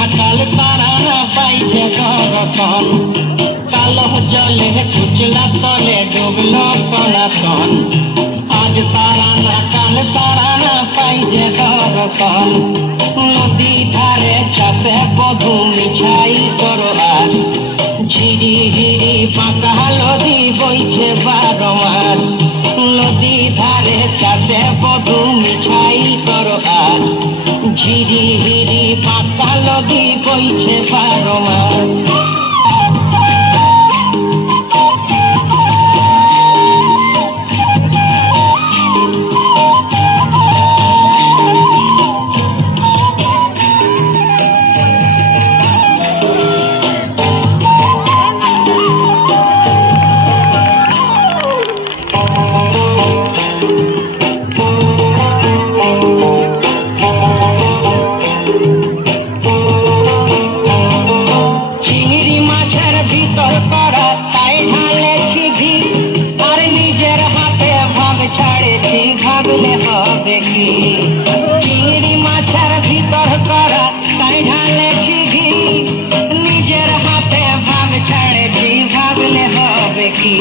কাঁঠাল পাড়ার বাইতে গরসন। কালো জলে কুচলা তলে ডুবল কলাসন। আজ সারা না কাল সারা না পাইছে গরসন। নদী ধারে চাষে বধু মিছাই করো আজ ঝিরি হিরি পাকা নদী বইছে বারো মাস নদী ধারে চাষে বধু মিছাই ঝিরি বইছে বারো মাস ভাবলে হবে চিংড়ি মাছের ভিতর করা তাই ঢালেছি ঘি নিজের হাতে ভাগ ছাড়েছি ভাবলে হবে কি?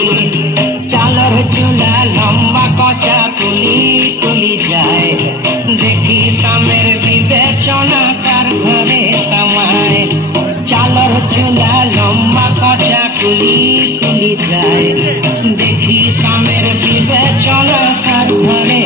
চালর চুলা লম্বা কচা তুলি তুলি যায়। দেখি সামের বিবেচনা কার ঘরে সময় চালর চুলা লম্বা কচা কুলি কুলি যায়। দেখি সামের বিবেচনা কার ঘরে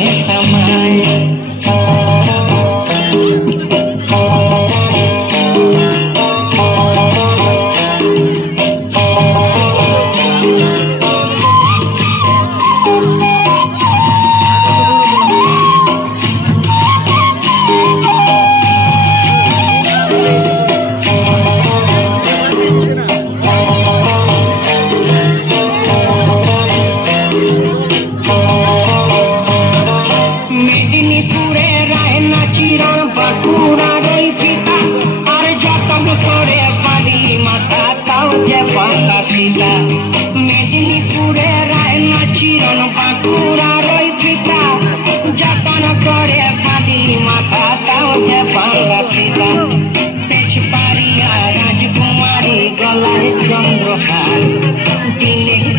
রাজকুমারী গলায় চন্দ্রহার। দিনে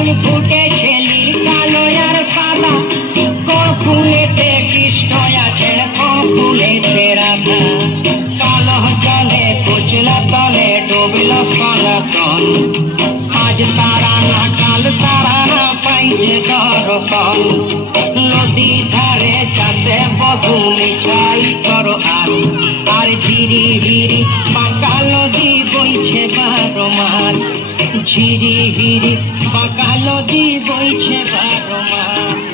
ফুল ফুটেছে কালো আর সাদা। ফুলেতে কৃষ্ণ কোন ফুলেতে রাধা কালো জলে কুচলা তলে, ডুবল সনাতন। আজ তারা না, কাল তারা না, পাইছে দর্শন। নদী ধারে চাষে বধু মিছাই করো আর। আর ঝিরি হিরি পাকা নদী বইছে বারো মাস। ঝিরি হিরি সকাল দি বইছে বারো মাস